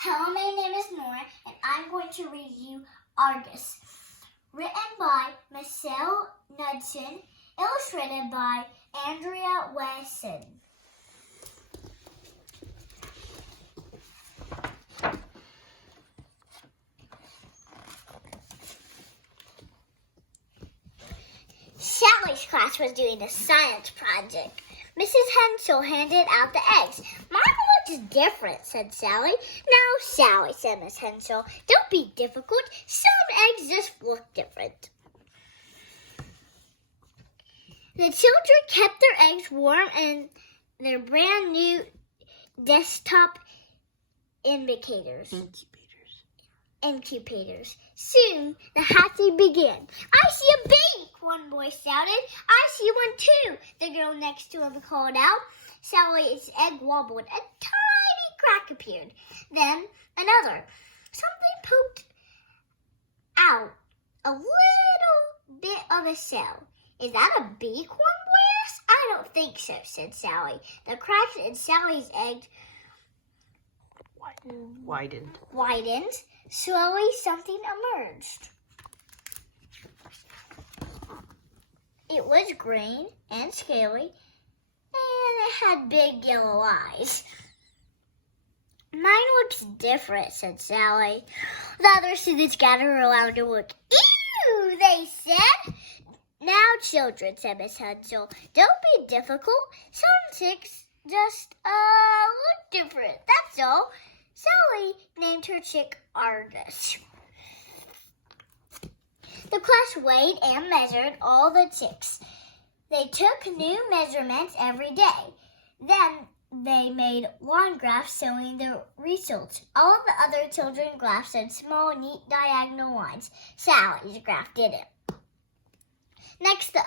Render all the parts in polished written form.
Hello, my name is Norah, and I'm going to read you Argus. Written by Michelle Knudsen, illustrated by Andrea Wesson. Sally's class was doing a science project. Mrs. Hensel handed out the eggs. Mine looks different, said Sally. No, Sally, said Miss Hensel. Don't be difficult. Some eggs just look different. The children kept their eggs warm in their brand new desktop incubators. Soon, the hatching began. I see a beak, one boy shouted. I see one too, the girl next to him called out. Sally's egg wobbled. A tiny crack appeared. Then another. Something poked out a little bit of a shell. Is that a beak, one boy asked. I don't think so, said Sally. The cracks in Sally's egg widened. Slowly, something emerged. It was green and scaly, and it had big yellow eyes. Mine looks different, said Sally. The other students gathered around to look. Ew, they said. Now, children, said Miss Hensel, don't be difficult. Some chicks just look different, that's all. Sally named her chick Argus. The class weighed and measured all the chicks. They took new measurements every day. Then they made line graphs showing the results. All of the other children's graphs had small, neat diagonal lines. Sally's graph didn't. Next, the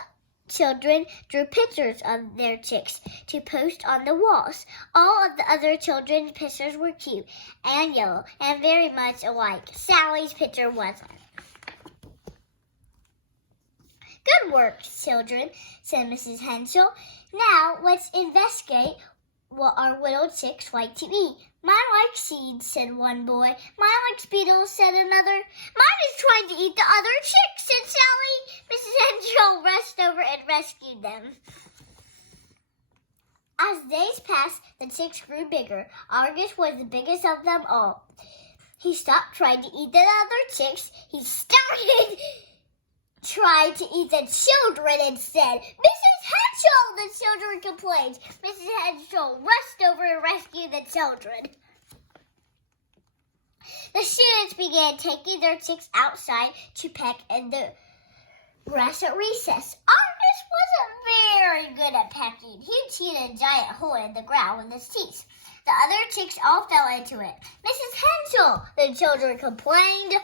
children drew pictures of their chicks to post on the walls. All of the other children's pictures were cute and yellow and very much alike. Sally's picture wasn't. Good work, children, said Mrs. Hensel. Now let's investigate what our little chicks like to eat. Mine likes seeds, said one boy. Mine likes beetles, said another. Mine is trying to eat the other chicks, said Sally. Mrs. Hensel rushed over and rescued them. As days passed, the chicks grew bigger. Argus was the biggest of them all. He stopped trying to eat the other chicks. He started trying to eat the children instead. Mrs. Hensel, the children complained. Mrs. Hensel rushed over and rescued the children. The students began taking their chicks outside to peck in the grass at recess. Argus wasn't very good at pecking. He chewed a giant hole in the ground with his teeth. The other chicks all fell into it. Mrs. Hensel, the children complained.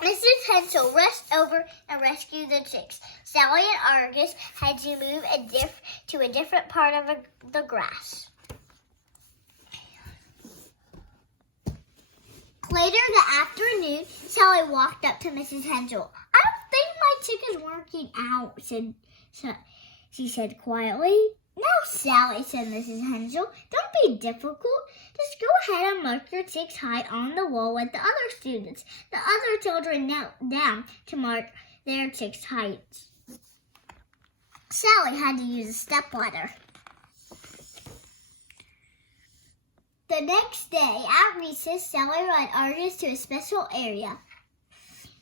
Mrs. Hensel rushed over and rescued the chicks. Sally and Argus had to move to a different part of the grass. Later that afternoon, Sally walked up to Mrs. Hensel. I don't think my chick is working out, she said quietly. No, Sally, said Mrs. Hensel. Don't be difficult. Just go ahead and mark your chick's height on the wall with the other students. The other children knelt down to mark their chick's heights. Sally had to use a stepladder. The next day, at recess, Sally led Argus to a special area.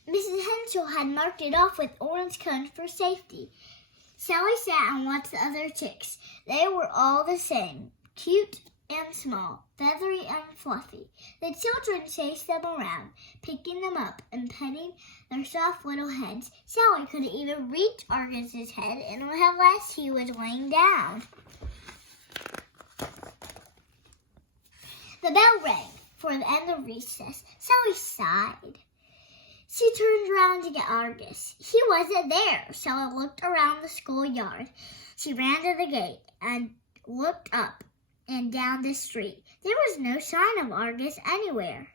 Mrs. Hensel had marked it off with orange cones for safety. Sally sat and watched the other chicks. They were all the same, cute and small, feathery and fluffy. The children chased them around, picking them up and petting their soft little heads. Sally couldn't even reach Argus's head unless he was laying down. The bell rang for the end of recess. Sally sighed. She turned around to get Argus. He wasn't there. Sally looked around the schoolyard. She ran to the gate and looked up and down the street. There was no sign of Argus anywhere.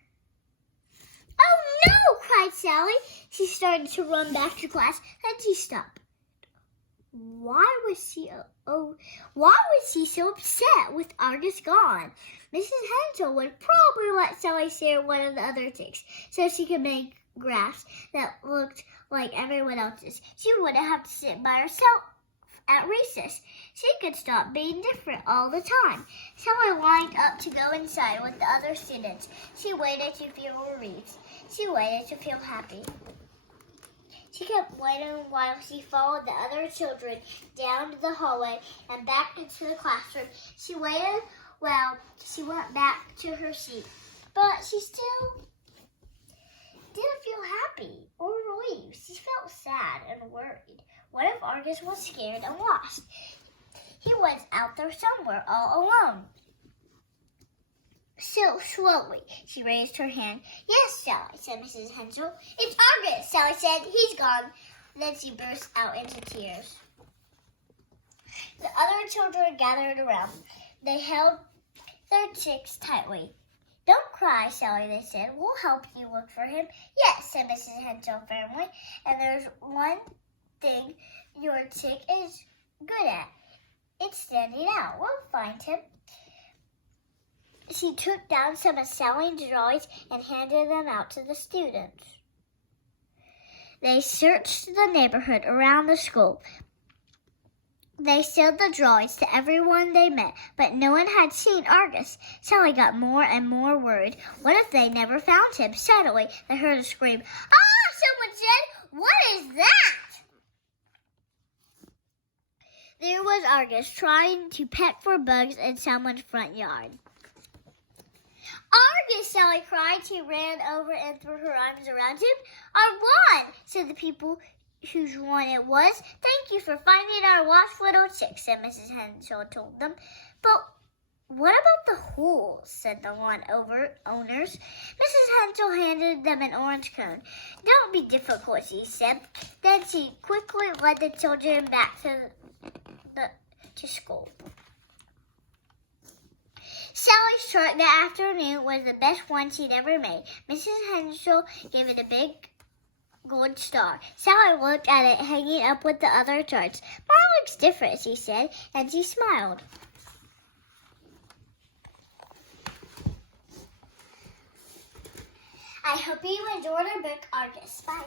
Oh no, cried Sally. She started to run back to class, then she stopped. why was she so upset with Argus gone? Mrs. Hensel would probably let Sally share one of the other ticks so she could make graphs that looked like everyone else's. She wouldn't have to sit by herself at recess. She could stop being different all the time. Sally lined up to go inside with the other students. She waited to feel relieved. She waited to feel happy. She kept waiting while she followed the other children down to the hallway and back into the classroom. She waited while she went back to her seat, but she still didn't feel happy or relieved. She felt sad and worried. What if Argus was scared and lost? He was out there somewhere all alone. So slowly, she raised her hand. Yes, Sally, said Mrs. Hensel. It's Argus, Sally said. He's gone. Then she burst out into tears. The other children gathered around. They held their ticks tightly. Don't cry, Sally, they said. We'll help you look for him. Yes, said Mrs. Hensel firmly. And there's one thing your tick is good at. It's standing out. We'll find him. She took down some of Sally's drawings and handed them out to the students. They searched the neighborhood around the school. They showed the drawings to everyone they met, but no one had seen Argus. Sally got more and more worried. What if they never found him? Suddenly, they heard a scream. Ah! Someone said, what is that? There was Argus trying to peck for bugs in someone's front yard. Argus, Sally cried. She ran over and threw her arms around him. Our one, said the people whose one it was. Thank you for finding our lost little chick, said Mrs. Hensel told them. But what about the holes, said the lawn owners. Mrs. Hensel handed them an orange cone. Don't be difficult, she said. Then she quickly led the children back to school. Sally's chart that afternoon was the best one she'd ever made. Mrs. Hensel gave it a big gold star. Sally looked at it hanging up with the other charts. Mine looks different, she said, and she smiled. I hope you enjoyed our book, Argus. Bye.